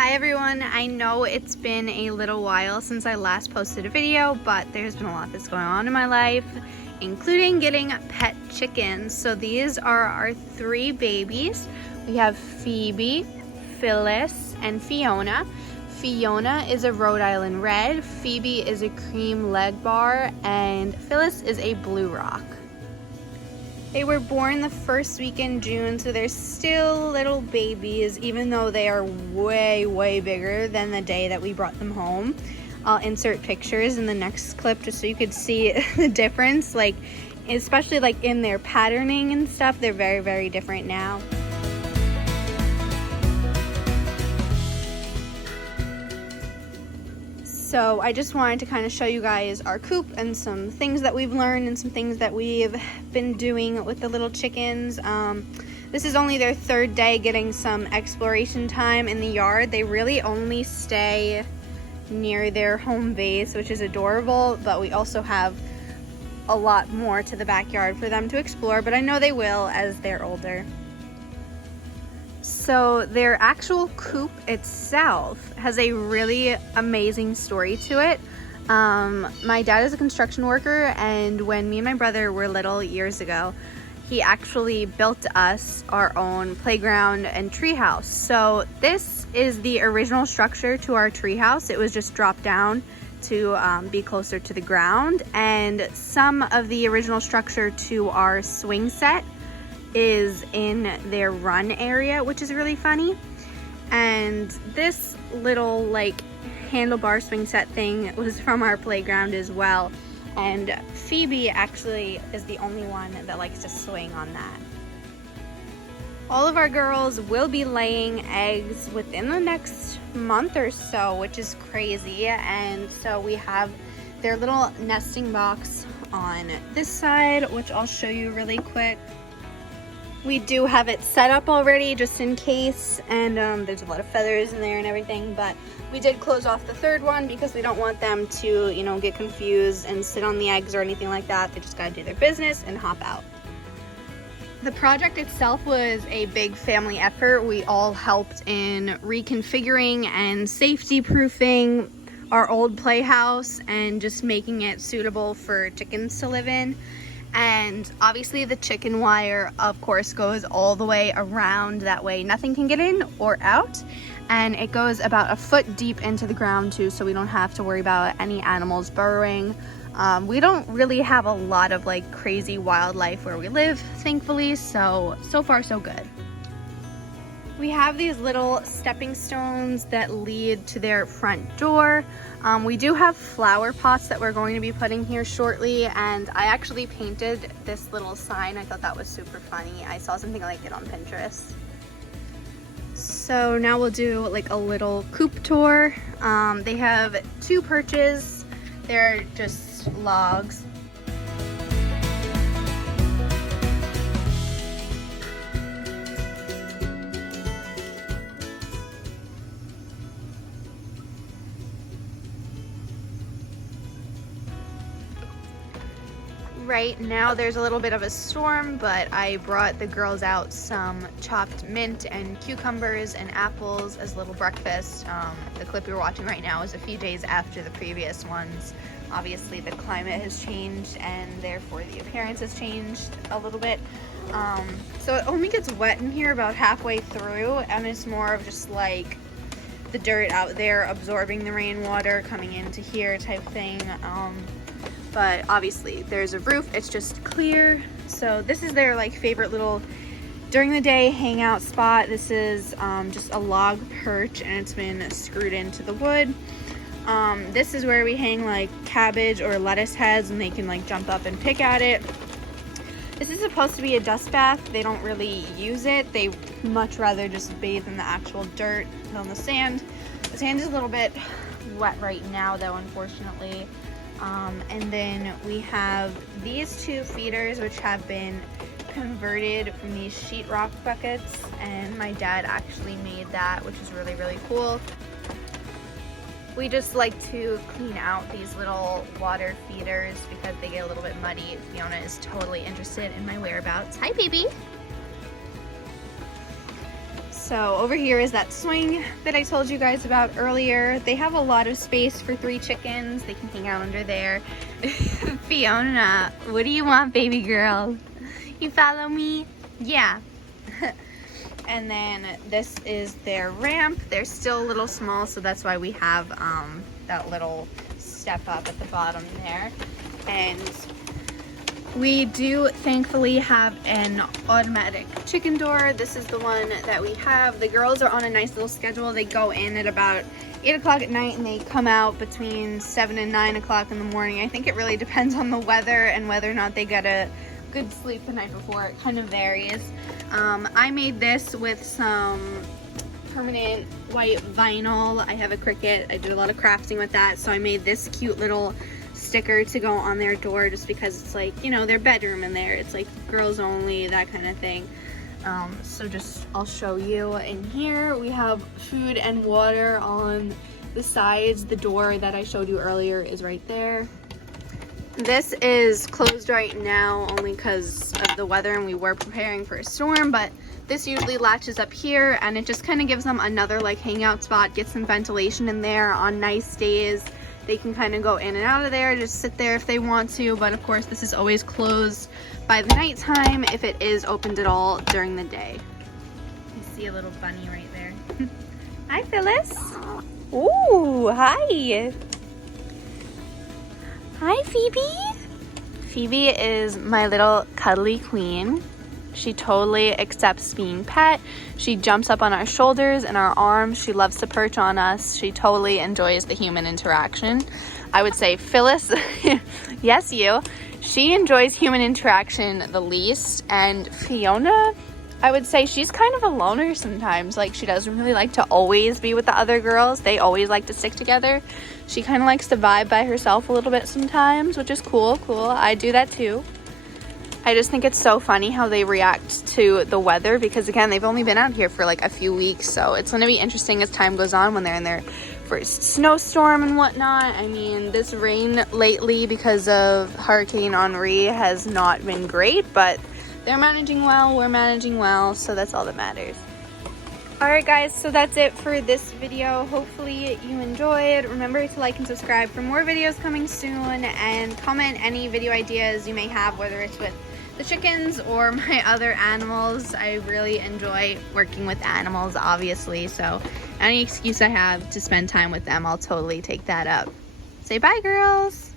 Hi everyone, I know it's been a little while since I last posted a video, but there's been a lot that's going on in my life, including getting pet chickens. So these are our 3 babies. We have Phoebe, Phyllis, and Fiona. Fiona is a Rhode Island Red, Phoebe is a cream leg bar, and Phyllis is a blue rock. They were born the first week in June, so they're still little babies, even though they are way bigger than the day that we brought them home. I'll insert pictures in the next clip just so you could see the difference, like especially like in their patterning and stuff. They're very different now. So I just wanted to kind of show you guys our coop and some things that we've learned and some things that we've been doing with the little chickens. This is only their 3rd day getting some exploration time in the yard. They really only stay near their home base, which is adorable, but we also have a lot more to the backyard for them to explore, but I know they will as they're older. So their actual coop itself has a really amazing story to it. My dad is a construction worker, and when me and my brother were little years ago, he actually built us our own playground and treehouse. So this is the original structure to our treehouse. It was just dropped down to be closer to the ground, and some of the original structure to our swing set is in their run area, which is really funny. And this little like handlebar swing set thing was from our playground as well, and Phoebe actually is the only one that likes to swing on that. All of our girls will be laying eggs within the next month or so, which is crazy. And so we have their little nesting box on this side, which I'll show you really quick. We do have it set up already just in case, and there's a lot of feathers in there and everything, but we did close off the 3rd one because we don't want them to, you know, get confused and sit on the eggs or anything like that. They just gotta do their business and hop out. The project itself was a big family effort. We all helped in reconfiguring and safety proofing our old playhouse and just making it suitable for chickens to live in. And obviously the chicken wire, of course, goes all the way around. That way nothing can get in or out. And it goes about a foot deep into the ground too, so we don't have to worry about any animals burrowing. We don't really have a lot of like crazy wildlife where we live, thankfully, so far so good. We have these little stepping stones that lead to their front door. We do have flower pots that we're going to be putting here shortly, and I actually painted this little sign. I thought that was super funny. I saw something like it on Pinterest. So now we'll do like a little coop tour. They have 2 perches. They're just logs. Right now there's a little bit of a storm, but I brought the girls out some chopped mint and cucumbers and apples as a little breakfast. The clip you're watching right now is a few days after the previous ones. Obviously the climate has changed and therefore the appearance has changed a little bit. So it only gets wet in here about halfway through, and it's more of just like the dirt out there absorbing the rainwater coming into here type thing. But obviously there's a roof, it's just clear. So this is their like favorite little during the day hangout spot. This is just a log perch, and it's been screwed into the wood. This is where we hang like cabbage or lettuce heads, and they can like jump up and pick at it. This is supposed to be a dust bath. They don't really use it. They much rather just bathe in the actual dirt than the sand. The sand is a little bit wet right now though, unfortunately. And then we have these 2 feeders, which have been converted from these sheetrock buckets, and my dad actually made that, which is really cool. We just like to clean out these little water feeders because they get a little bit muddy. Fiona is totally interested in my whereabouts. Hi, baby. So over here is that swing that I told you guys about earlier. They have a lot of space for 3 chickens. They can hang out under there. Fiona, what do you want, baby girl? You follow me? Yeah. And then this is their ramp. They're still a little small, so that's why we have that little step up at the bottom there. And we do thankfully have an automatic chicken door. This is the one that we have. The girls are on a nice little schedule. They go in at about 8 o'clock at night and they come out between 7 and 9 o'clock in the morning. I think it really depends on the weather and whether or not they get a good sleep the night before. It kind of varies. I made this with some permanent white vinyl. I have a Cricut. I did a lot of crafting with that, so I made this cute little sticker to go on their door just because it's like, you know, their bedroom in there. It's like girls only, that kind of thing. So just, I'll show you. In here we have food and water on the sides. The door that I showed you earlier is right there. This is closed right now only because of the weather and we were preparing for a storm, but this usually latches up here and it just kind of gives them another like hangout spot, get some ventilation in there on nice days. They can kind of go in and out of there, just sit there if they want to, but of course this is always closed by the nighttime if it is opened at all during the day. You see a little bunny right there. Hi, Phyllis. Ooh, hi. Hi, Phoebe. Phoebe is my little cuddly queen. She totally accepts being pet. She jumps up on our shoulders and our arms. She loves to perch on us. She totally enjoys the human interaction. I would say Phyllis, yes, you. She enjoys human interaction the least. And Fiona, I would say she's kind of a loner sometimes. Like, she doesn't really like to always be with the other girls. They always like to stick together. She kind of likes to vibe by herself a little bit sometimes, which is cool. I do that too. I just think it's so funny how they react to the weather because, again, they've only been out here for like a few weeks. So it's going to be interesting as time goes on when they're in their first snowstorm and whatnot. I mean, this rain lately because of Hurricane Henri has not been great, but they're managing well, we're managing well, so that's all that matters. Alright guys, so that's it for this video. Hopefully you enjoyed. Remember to like and subscribe for more videos coming soon, and comment any video ideas you may have, whether it's with the chickens or my other animals. I really enjoy working with animals, obviously, so any excuse I have to spend time with them, I'll totally take that up. Say bye, girls!